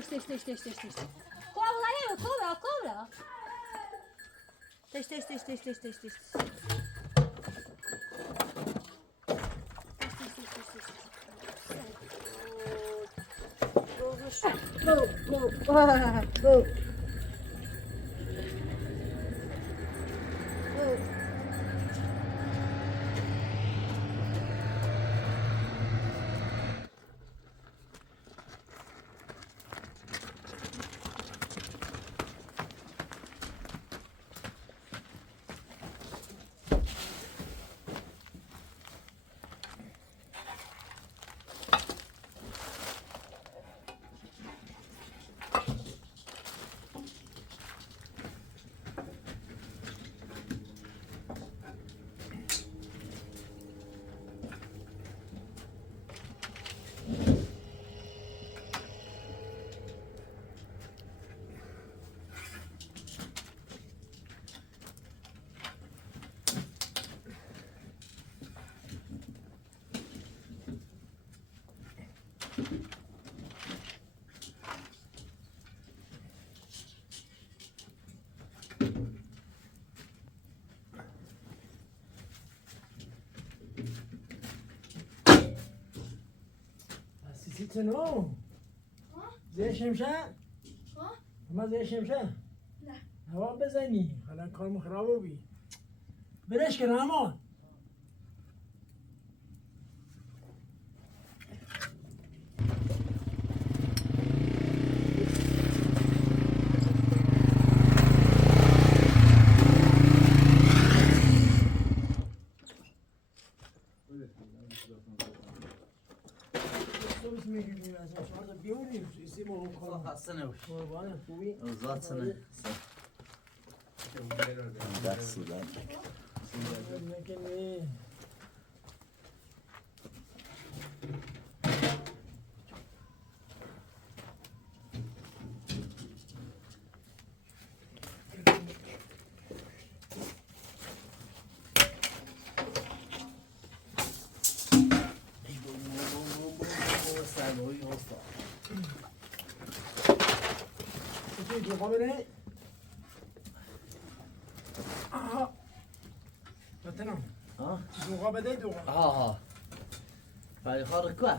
Teş. Cobra, cobra. Teş. Go. Sitzen o. زیر شمشه؟ ما زیر شمشه؟ نه هوا بزنی حالا کارم خرابه بی برش کن اما خسته نباشی خوبی؟ اوضاعت نه دست سودن دوغا بده بطنم دوغا بده دوغا ها برای خارج که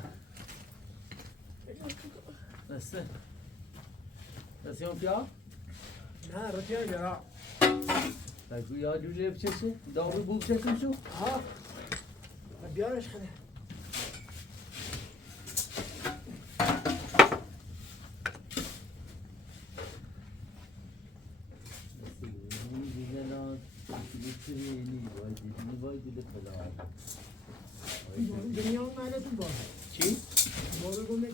نسته نسته اون پیا نه رتیا بیارا بگو یا جوجه بچشه دارو بو بچشه شو بیارش خده دنیا اون مالتون باشه چی؟ بارو گونه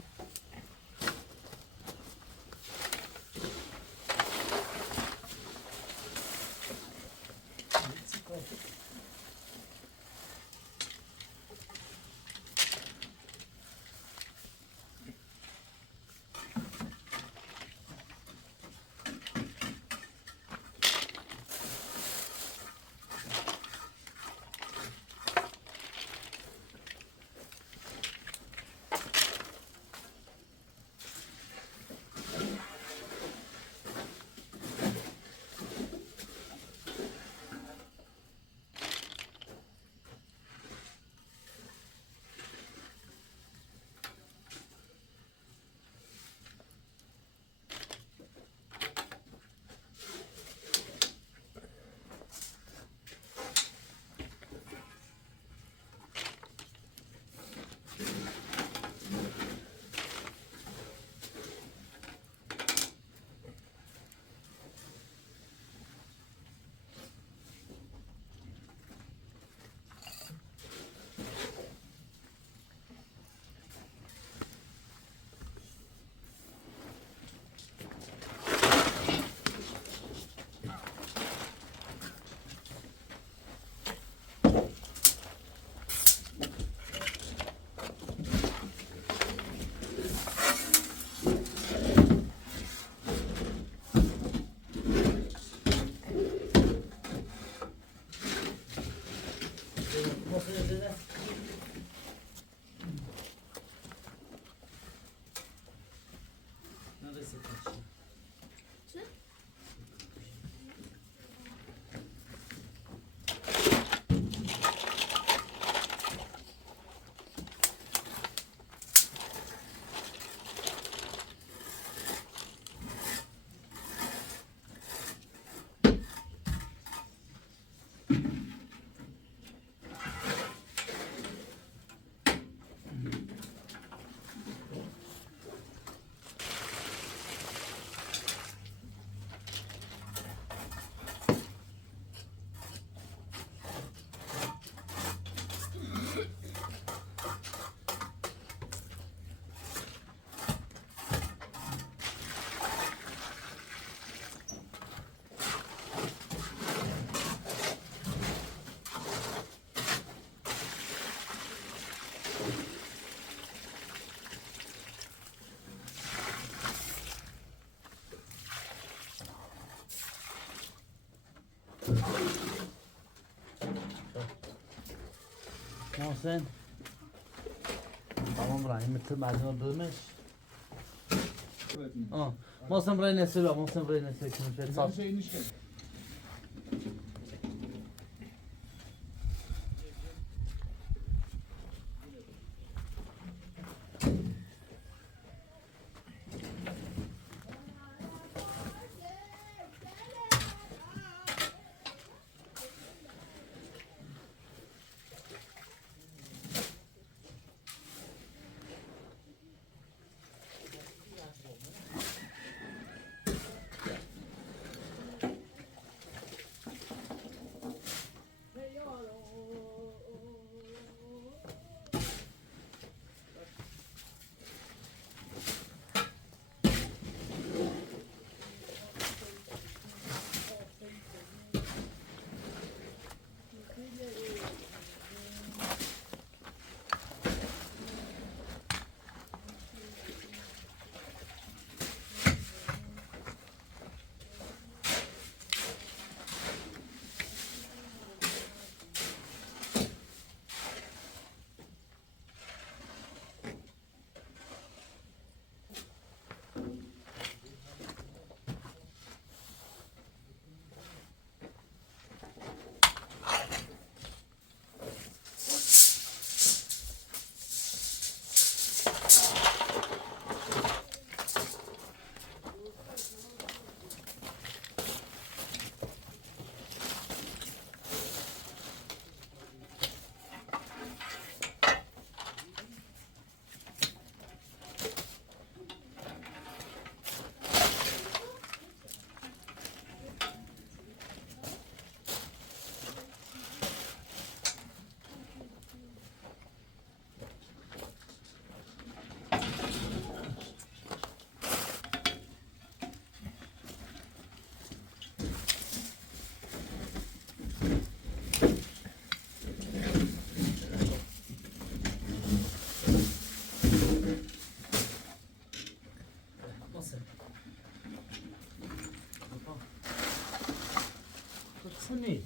محسن تمام برای مثل مجموع دادمش محسن برای نسل محسن برای نسل کنم صاف سنی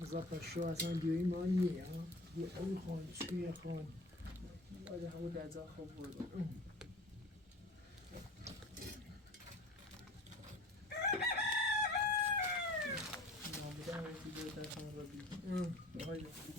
مضافر شو اصلا دیوی ما نیه یه او خون چیه خون آده همون رضا خوب بود نامده همه دیگه در همون را بید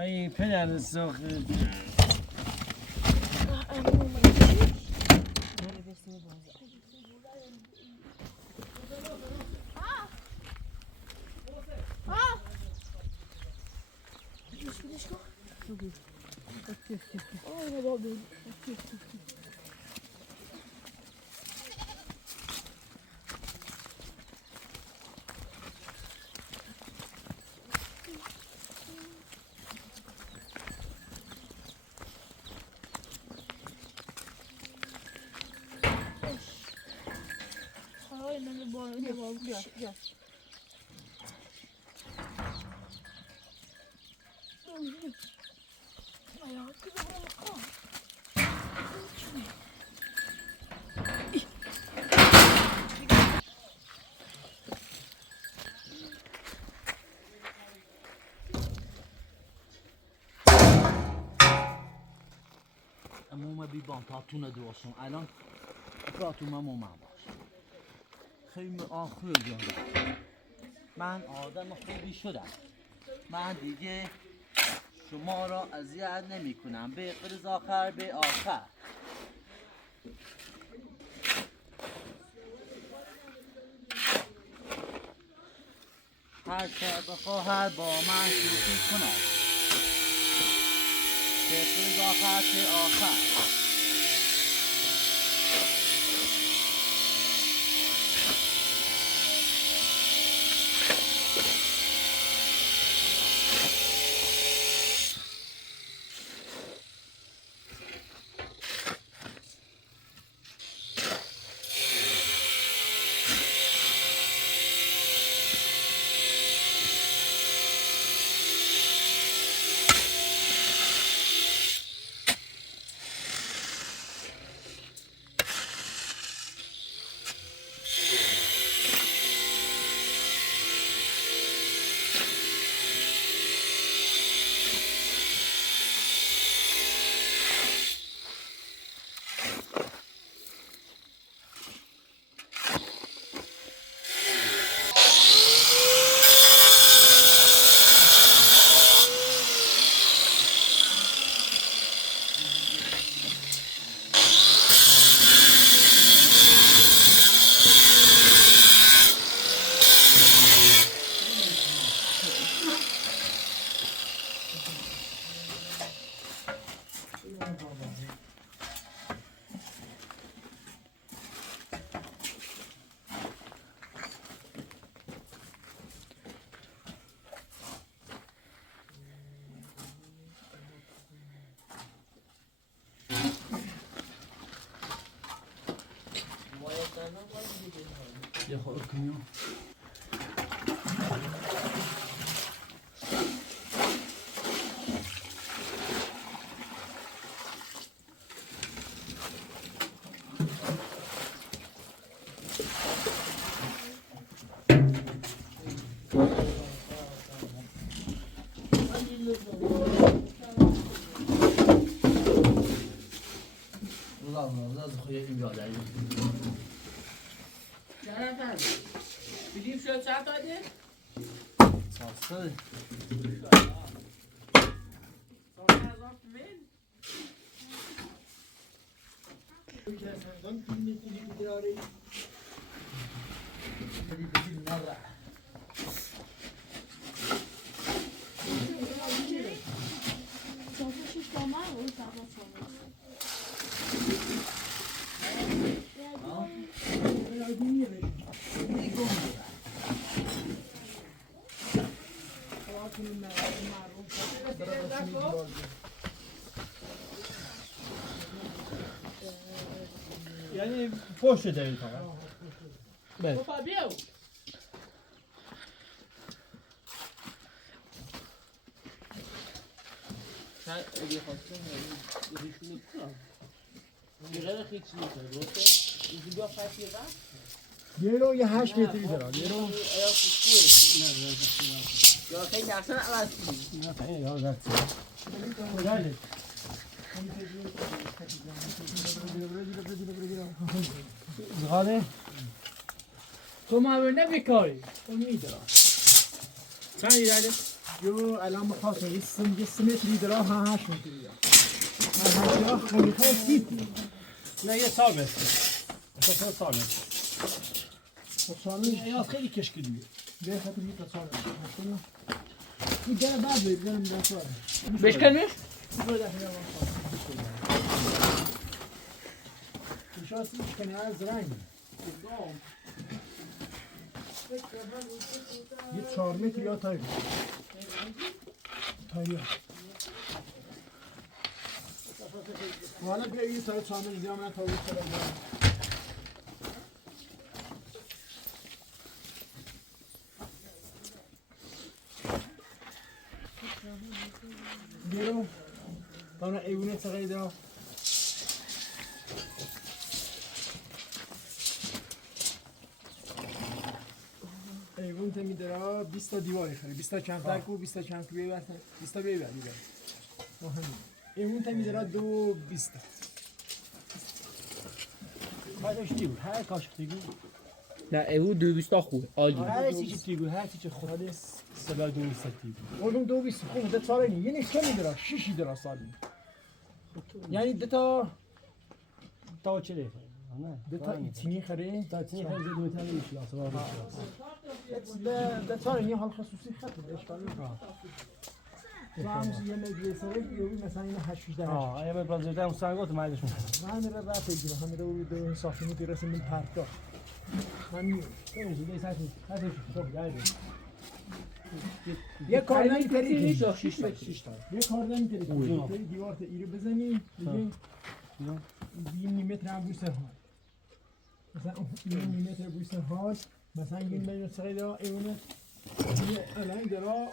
ای پدر ساخته امومه بی بان تاتونه درستون الان تاتون ممومه باش خیلی آخوی جانم من آدم خوبی شدم من دیگه شما را اذیت نمی کنم به قرض آخر به آخر هر که بخواهد با من شوخی کند به قرض آخر به آخر یه خورد کنیم از خوی این بیادری بلیف شد چند داده؟ ساسه یعنی پشت دارید فقط بله بابا بیاو شاید اگه خواستم ریشونی کنم دیگه خیلی چیزی کنم درسته؟ این بیا فتی رفت یه رو یه 8 متری دارم یه رو ایا خوشیه یا خیلی درسن عوض کنی نه خیلی یا رفت بله زغاله تو ما نمیکاری تو میدرا چند لیره؟ جو الان مخواستم یه سمت لیدرا ها 8 متر ها خیلی خیلی نه یه سال بسته اصلا سال بسته سالش ایاز خیلی کشکلیه ده خاطر یه سال مثلا این جا بعد برم داشتم بشکنش؟ نشاستی کنار زرنگ یه 4 متر یا تایی حالا بیا یه تایی 4 متر دیگه من تایی کنم برو تا ایونه چقدر دارم ایوون تا میدارم 20 تا دیواری خری 20 تا کمتر کو 20 تا کم کو بیبر 20 تا بیبر ایوون تا میدارم 2 20 تا بعدش دیگه هر کاش دیگه نه ایو 200 خوبه عالی هر چیزی دیگه هر چیزی خود سلا 200 دیگه اون 2 20 خوب ده سالی یه نشه میدارم 6 دارم سالی یعنی دو تا چه دیگه نه دو تا ایتینی خری تا تینی خیلی زیاد میتونه میشه اصلا ده سالی یه حال خصوصی خطه اشکال نیست فهمش یه مگه سره یه مثلا این 8 18 آه اگه باز زدم سانگات مالش من رو رفت بگیرم همین رو دو این ساختمون درست من پارکا همین نمیشه دیگه ساعتی خوب داره یه کار نمی‌کردی که 6 تا یه کار نمی‌کردی که دیوار تا ایرو بزنی دیگه نیم متر هم بوسه ها مثلا این نیم متر بوسه ها مثلا این متر سری دا ایونه الان درا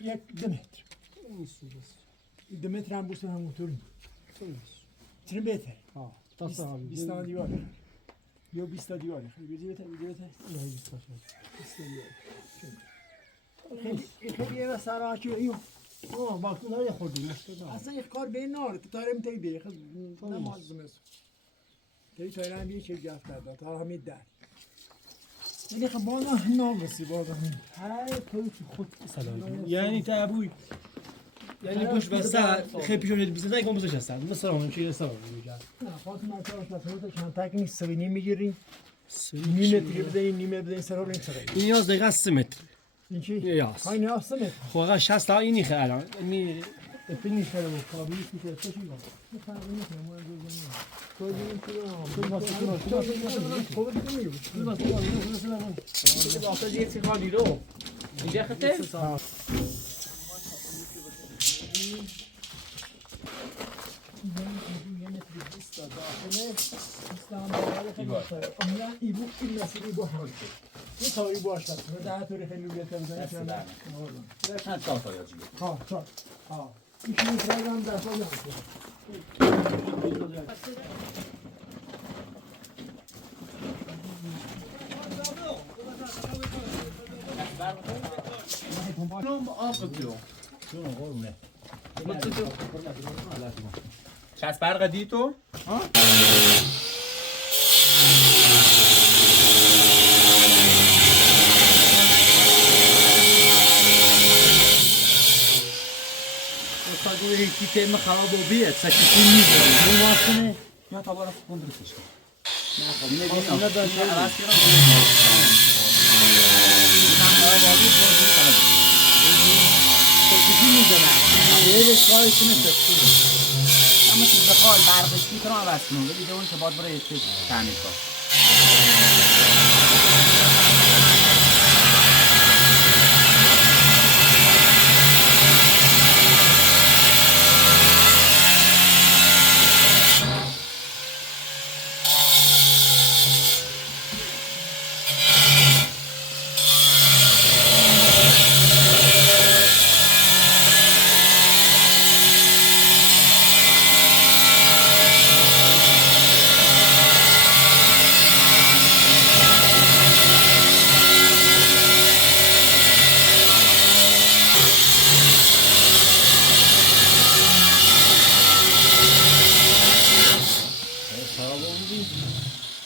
یک 2 متر 2 متر هم بوسه هم موتوری 3 متر ها تا 20 تا دیوار یا 20 تا دیوار خیلی بده یا 20 تا خیلی یه سر آچو ایو باکتون داره خوردی اصلا یک کار به نار تارم تی بی خود نمازم است تی تارم یه چیز جفت کرد تا همین در ولی خب باز نامسی باز هر طوری که خود سلام یعنی تابوی یعنی گوش بسته خیلی پیشونید بیزنده اگه بزش هستن مثلا اون چیز سلام میگه نه خاطر من کارش مثلا چند تک نیست سوینی میگیری نیمه دیگه بزنی نیمه بزنی سر این چقدر این یاز دقیقه 3 متر این چی؟ یاز های نه 3 متر خب آقا 60 تا اینی خیلی الان می پینی خیلی بود کابلی میشه چه چی بود فرقی نمیکنه ما رو بزنیم تو دیگه تو یه تایی باش هست ده طوری خیلی بیاد بزنید چند تا یا جیگه ها چا ها این چیز رو هم در خود چه برق دی تو؟ گویی که تیم خراب و بیاد سکتی می‌ذاره اون واسه یا تا بالا خوب درستش کن نه خب نمی‌دونم عوض کردم سکتی می‌زنه دیگه کارش نمیشه اما تو بخوای برقش میتونم عوض کنم ولی دیگه اون که باید برای استیج تعمیر کنم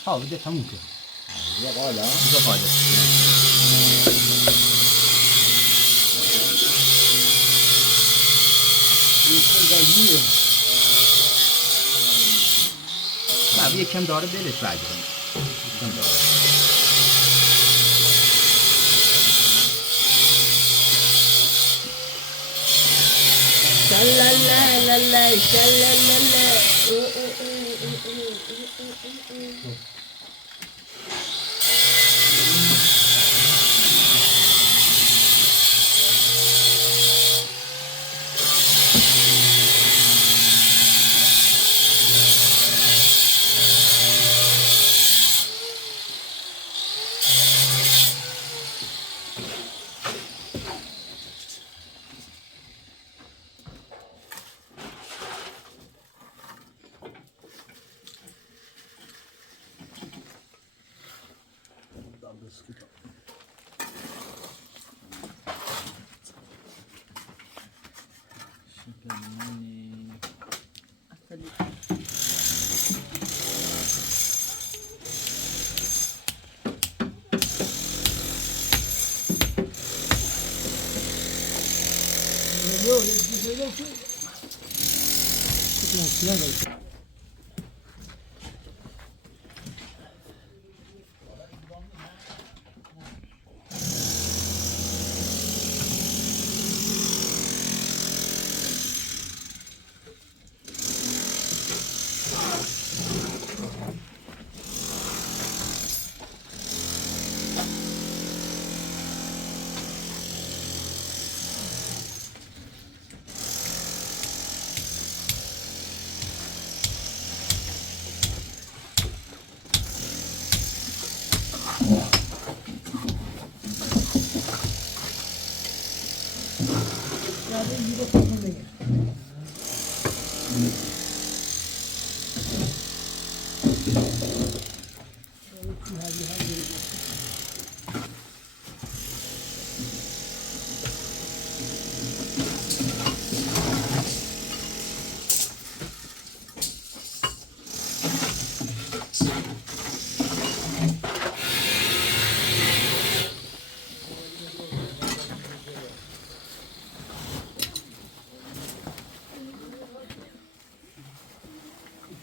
ها بده تموم کن زغالة زغالة ما یکم داره دلش برگرم یکم داره شلالالا شلالالا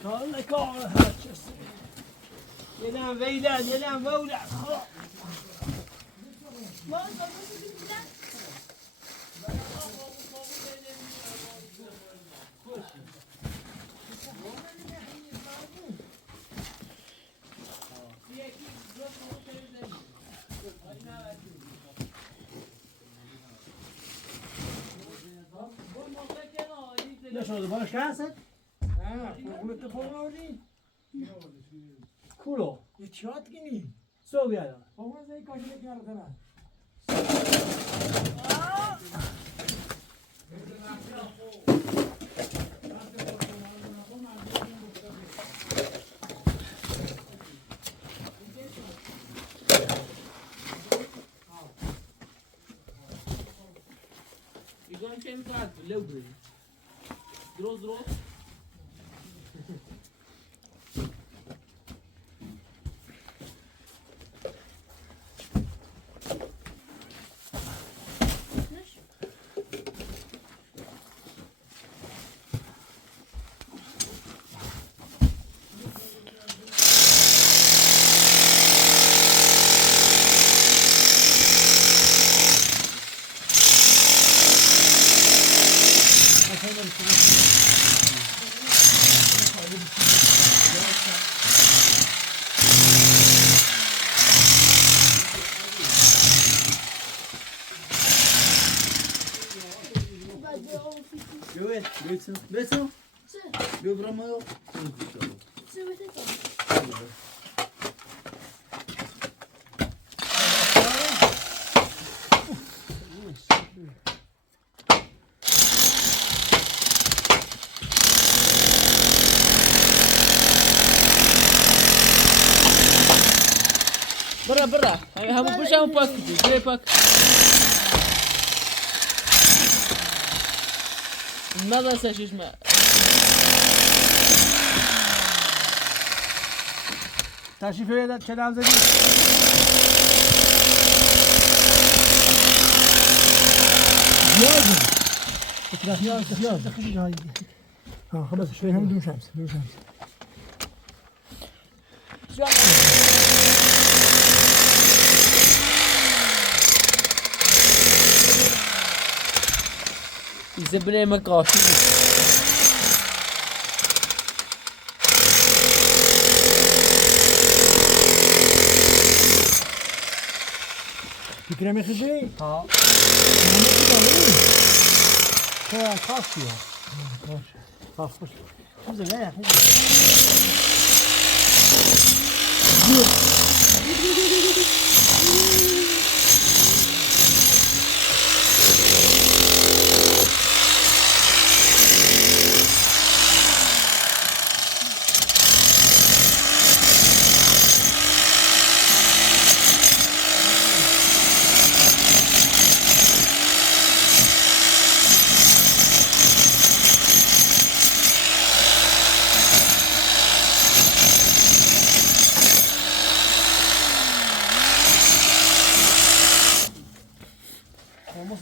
Kolla kameran hartjes. Gelen beyler, gelen beyler. Ne şurada başkası? Ha, bunu telefon aldın. Kulo. Yetişat gini. Sovya'da. Ama zey kaçlık yaratana. Igual que em casa, lembra? Droz. Beso? Io promo برا همون پوش همون پاک کجی جای پاک ماذا ساشيش ما تشریف بیاد چه لحظه دید زیاد خلاص شوي هم بدون شمس يزبل ما قاشي فكرة ما خزي ها خاص فيها خاص خوش خزي لا يا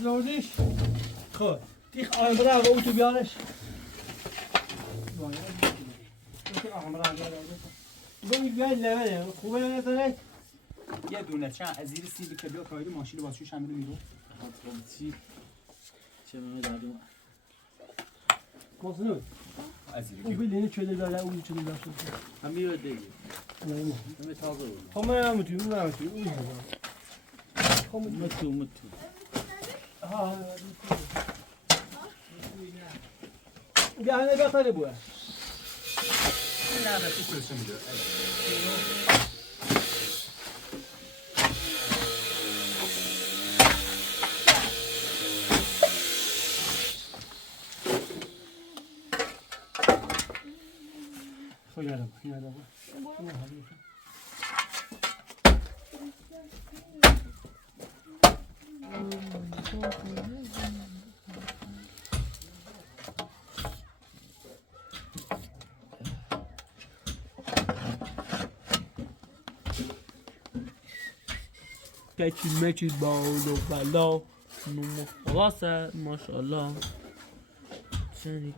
مسلوزیش خب تیخ آمبرا و او تو بیارش ببین بیاید لبه خوبه نتونه یه دونه چند از زیر سیبی که بیا کاری ماشین رو بازشوش هم میرو چه من دادم مسلوز از زیر او بیلینی چده داره او چده داره هم میره دیگه همه تازه بود خب من هم توی متو بیا همه بخاره بوه خب یادم کچی مچی بالا بالا نمو خلاصه ماشاءالله چنی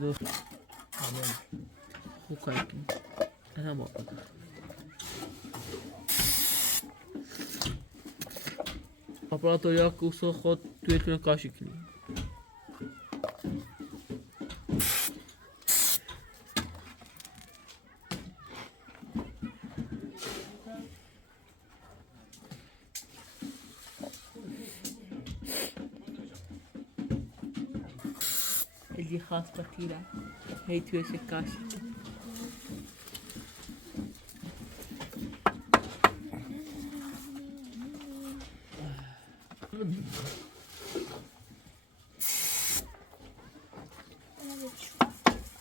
دو خوب کاری کنی هم آقا آپراتوریا کوسو خود توی تونه کاشی کنی اللي خاص بطيرة هي توي سكاشي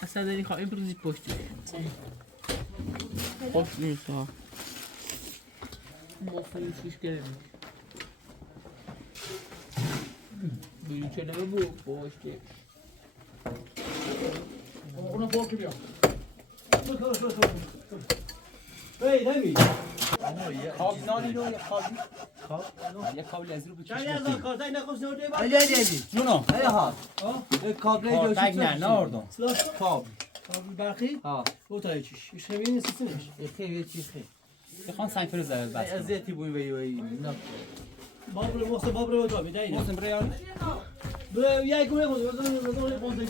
اصلا داری خواهیم بروزی پشتی پشت نیست ها مفهوم شیش گرمی بگیم چه نمه بود پشتی اونو فوق بیا هی نمی خواب نانی رو یه خوابی یه کابل از رو به چند از آن کارتای نخوش نورده با علی جونو ای ها کابل کارتک نه نه اردن کابل برقی؟ ها او تایی چیش ایش خیلی نیست سیستمش خیلی چیز خیلی بخوان سنگ فرز بس ازیتی بوین وی باب رو محسن باب رو تا بیدایی نه محسن بریال به یک گونه خود بزنم بزنم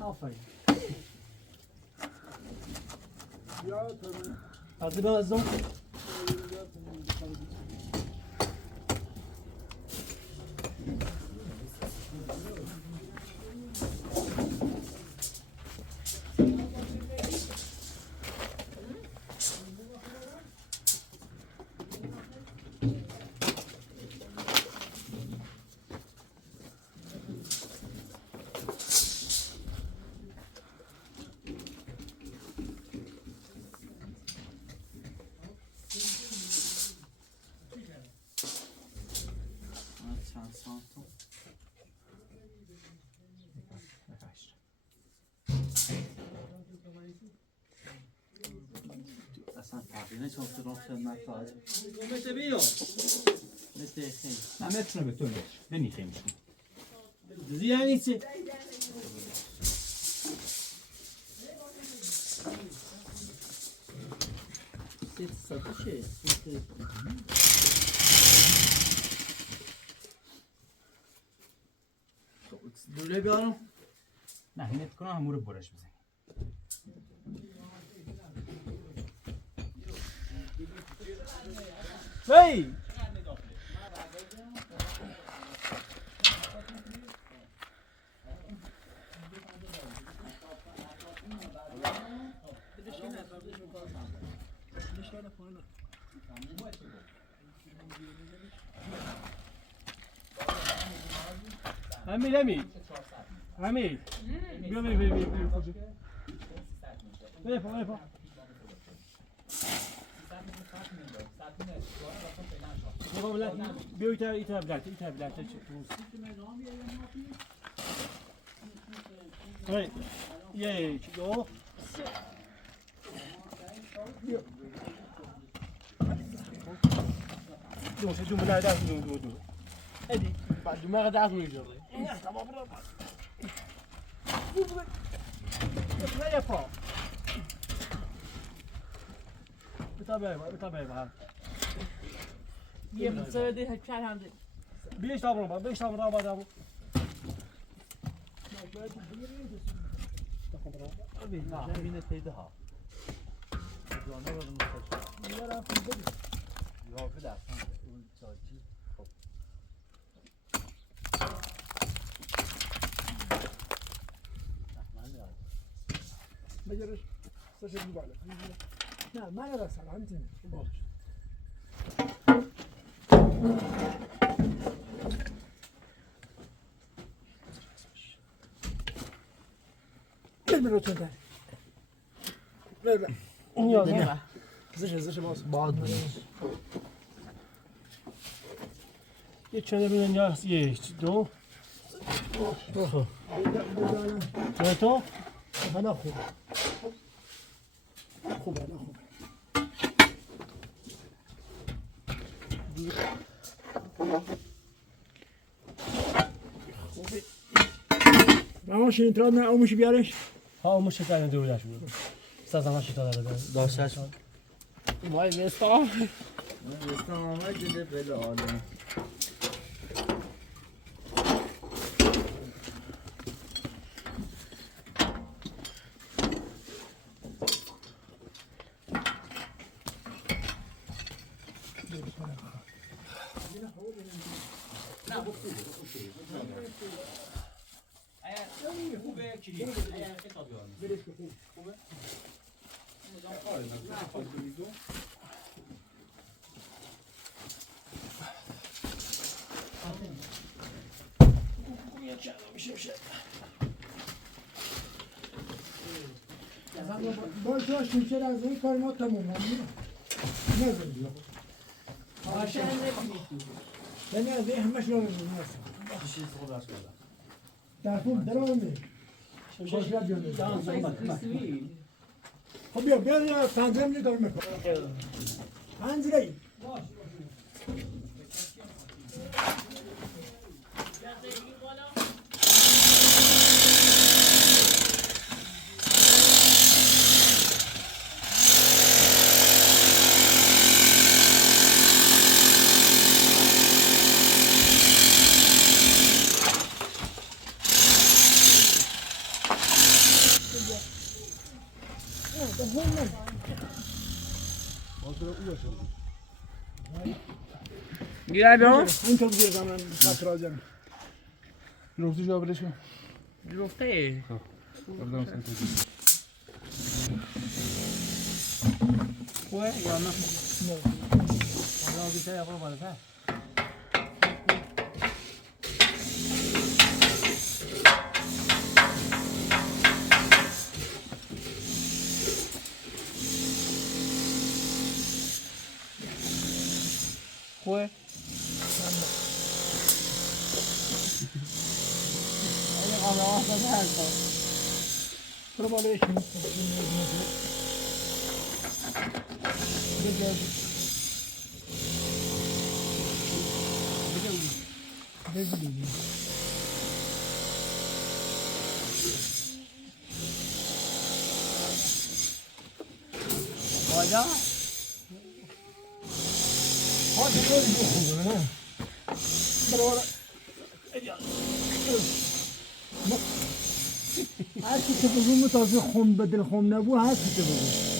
آفرین از بازم اصلا تقریبا چون سرم خدمت داره مثل بینو مثل خیلی من مترونه به تو میشه بنی خیلی یعنی چه؟ چه؟ دوله بیارم؟ نه این فکر کنم همون رو برش بزنی هی! حمید بیا بیا یک دو دو ملا دو ادي بعد ما غدا عزمي يجري تمام برافو بتابع بعد یه مسئله هچار هم دید بیش تابرون بعد ابو نه همینه پیده ها جانه رو مستشفی میرم بدی یا بده اون چاچی خب بجرش سش دی بالا نه من را سلام تیم برو تو در برو اون زش باز باد یه چنده بدن یا یک دو نه تو انا خوب خوبه مامان انتراد نه اومش بیارش ها مش تاني دو داش سازمان شتا داره داشتش وای وستا دستم آمد دیده بله آدم خوبه کلی کتابی ها خوبه باشه شوشه از این کار ما تموم نزدیم نه از این همش رو تلفن درامه باشه بیاد خب بیا پنجره میگه کار میکنه پنجره گیرای بیام این تو بگیر زمان خاطر آجام رفتی جا برش کن گفته بردم سن تو خوبه یا نه حالا بیشتر یا بالا تا خوبه برو بالا بگو بالا خیلی خوبه نه هر چی که بگو متازه خم به دل خم نبود هر چی که بگو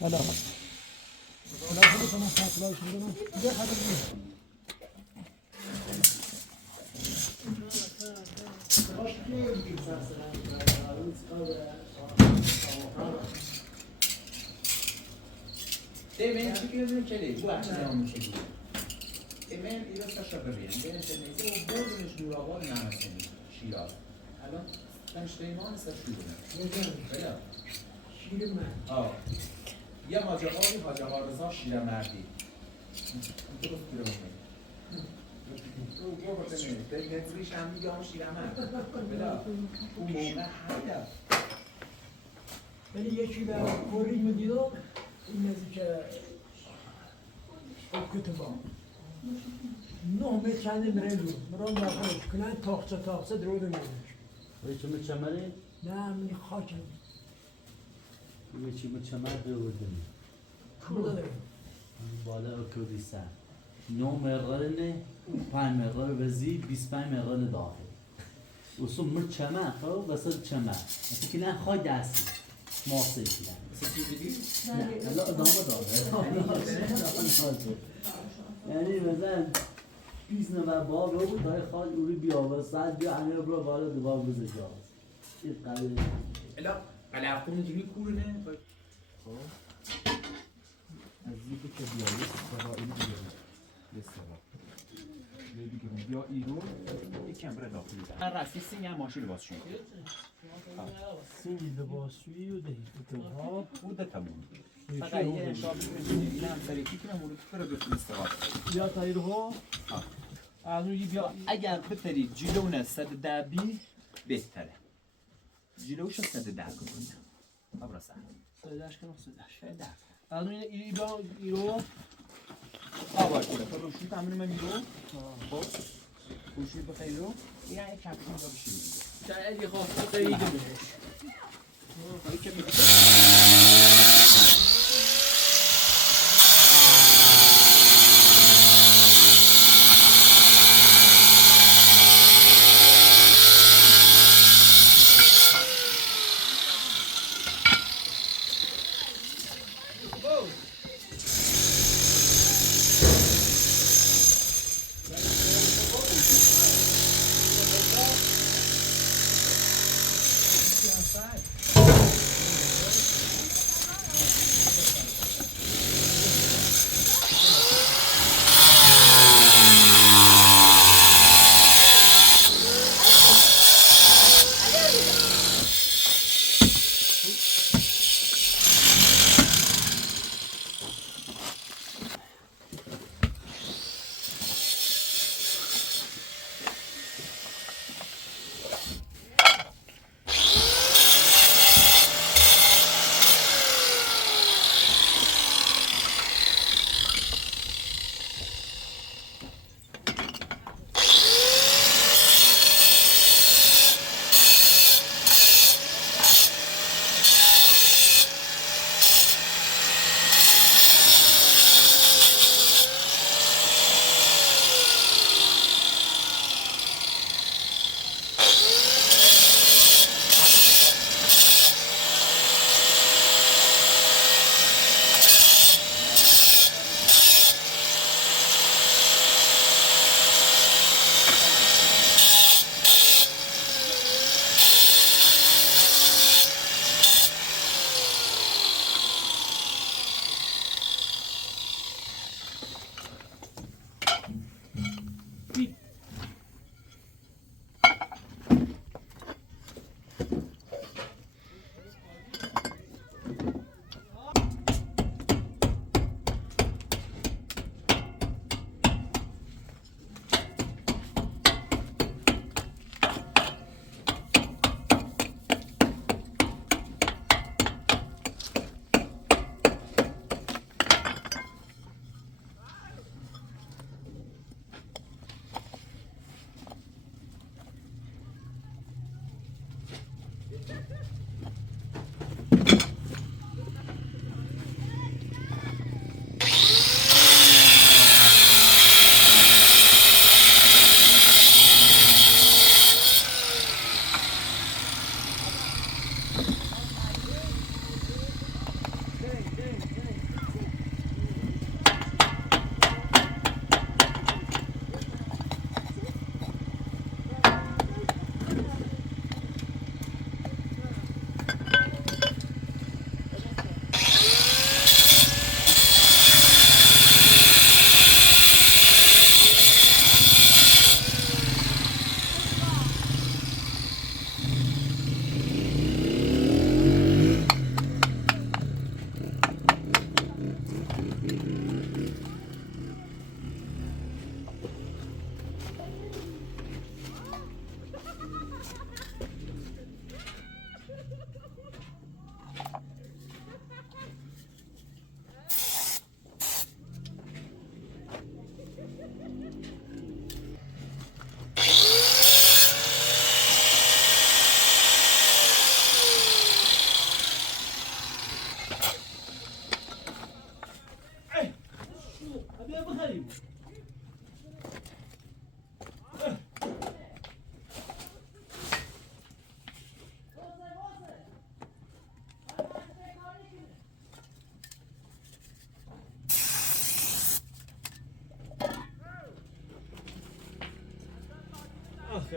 حالا خودت من خطلاش میدونم دیگه خطر نیست Demen çıkıyorum keli. Bu akşam çekiyor. Demen biraz taşa bebeyim. Demen temizle o bordunuz durağı namesini şiraz. Alon ben şeyman ise şurada. Bela. شیرمه یه حاجه ها رضا شیر مردی درست گرونه او برو بکنید بگذریش هم میگه هم شیر مرد بلا اون موقع حیده ولی یکی به کوری میدیدم این نزدیک کتبا نه متر چند مرلو مرام داخلش کنن تاقچه درود میدونش چه چمره؟ نه من خاکم چی چمر دوردم کورده دارم بالا کردستان 9 مقدار نه 5 مقدار وزی 25 مقدار داخل اصول مر چمر خب وسط چمر مثل که نه خواهی دستی ماسه کردن مثل چی بدی؟ نه الان ادامه داره یعنی مثلا 20 نفر باب رو بود داره خواهد او رو بیا و ساعت بیا همه برو بالا دوبار بزه جاز این قبل الا قلعتون جیمی کورونه نزدیک که بیایی سرائیل بیایی یه سرا بیایی بیا ایرو یکم بره داخلی دارم من رفتی سینگ هم ماشی لباس شد سینگی لباسشویی و دهی ها بوده تموم فقط یه حسابی بزنید این هم سریعی کنم اون رو بفرسته بیا تایرها الان بیا اگر بترید جلو 110 بهتره جلوشو 110 کنید ابرا سر سایدش کنم سایدش ده الان این بیا ایرو آواز کنه تو روشی تمرین من میرو خب روشی بخیر رو این یک کپشن رو بشید دیگه چه اگه خواسته خیلی بهش این که میگه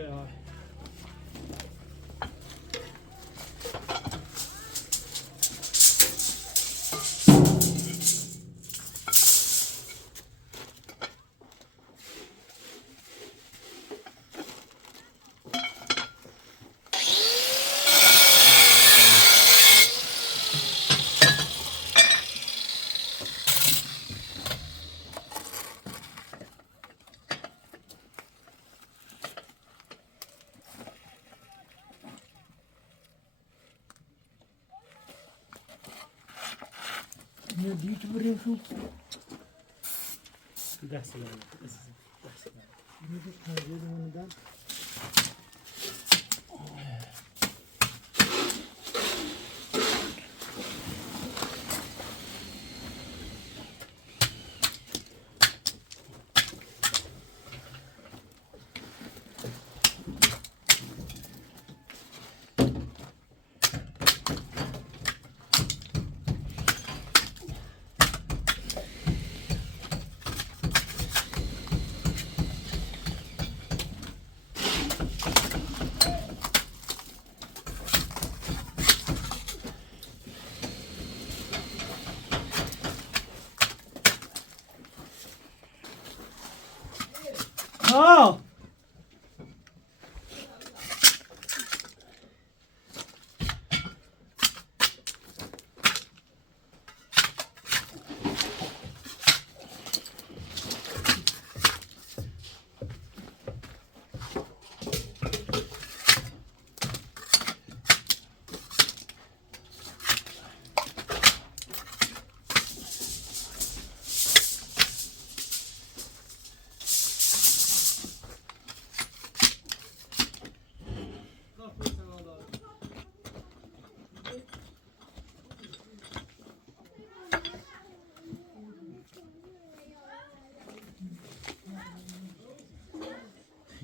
که نه دیت بریم شو. دست بزنم. اینو تو پنجره موندم. آه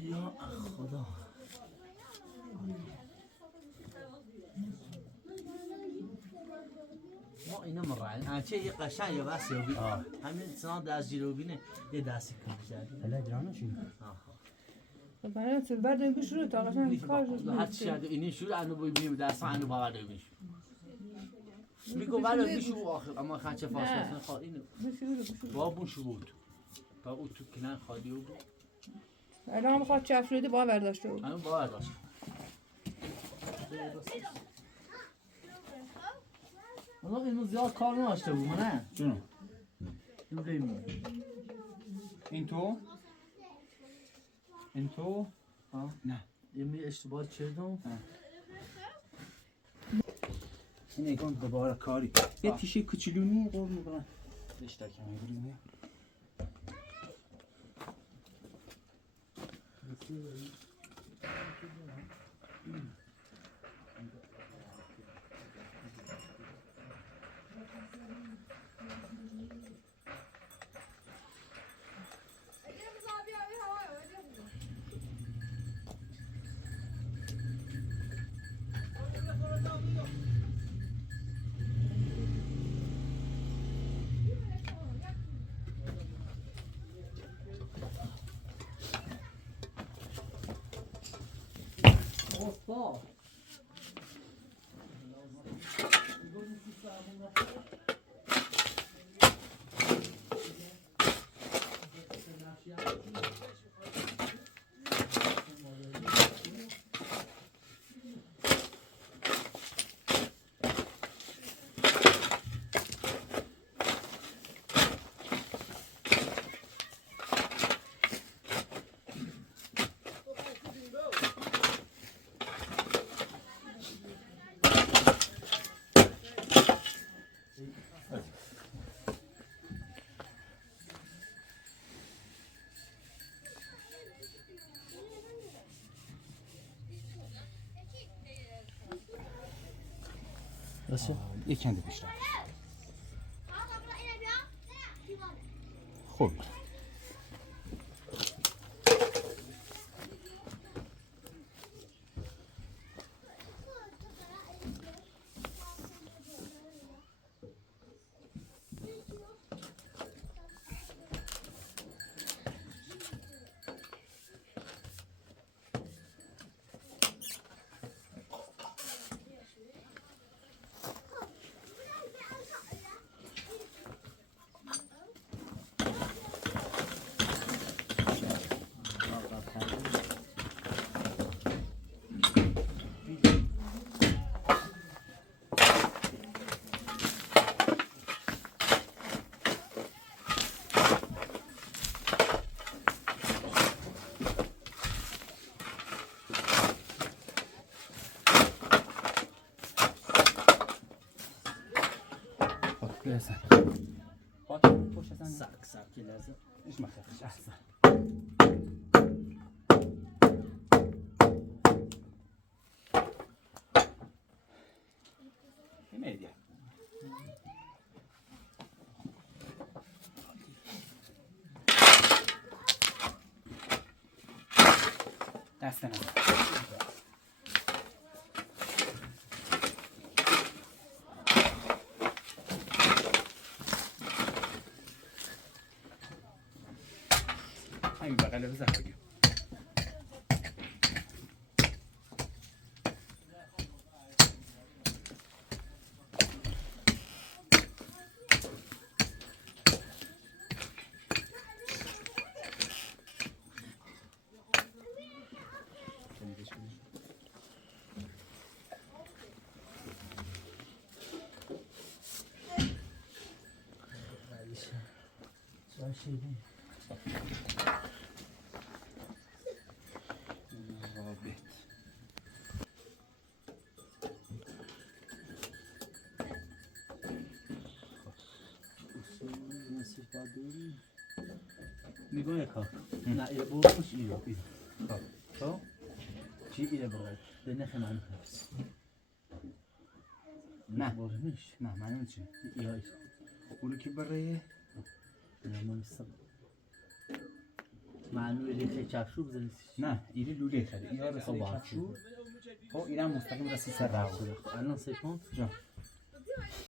یا خدا ما اینا مرعین چه یه قشنگ یا بس یا بی همین سنان دست جیرو بینه یه دستی کم کردی هلا درانه چی؟ برای تو بعد اینکه شروع تا قشنگ کار هر چی شده اینی شروع انو بای بیم دست انو باور دومیش میگو ولی بیشو آخر اما خانچه فاصله خواهد اینو بابون شو بود با او تو کنن خواهدی او بود الان هم خواهد چه افروده باور داشته بود همین باور داشت اونا اینو زیاد کار نداشته بود نه جونو اینو بیم این تو؟ این تو؟ نه یه می اشتباه چردم این اگان دوباره کاری یه تیشه کوچولونی قول میکنم رشته کمی بریم با یک کنده بیشتر خوب برسن پشت اصلا سک که لازم ایش مخیفش احسن میدیم دست نزن همین بغل بزن بگیم نگاه کار نه ایره بروش ایره خب چی ایره برای به نخ من نفس نه بروش نه معلومه چی یا ایره اونو که برای من سب معنی لیفه کفشو بزنید نه ایری لوله خیلی اینا رو خب کفشو خب اینا مستقیم رسی سر راه الان سپون جان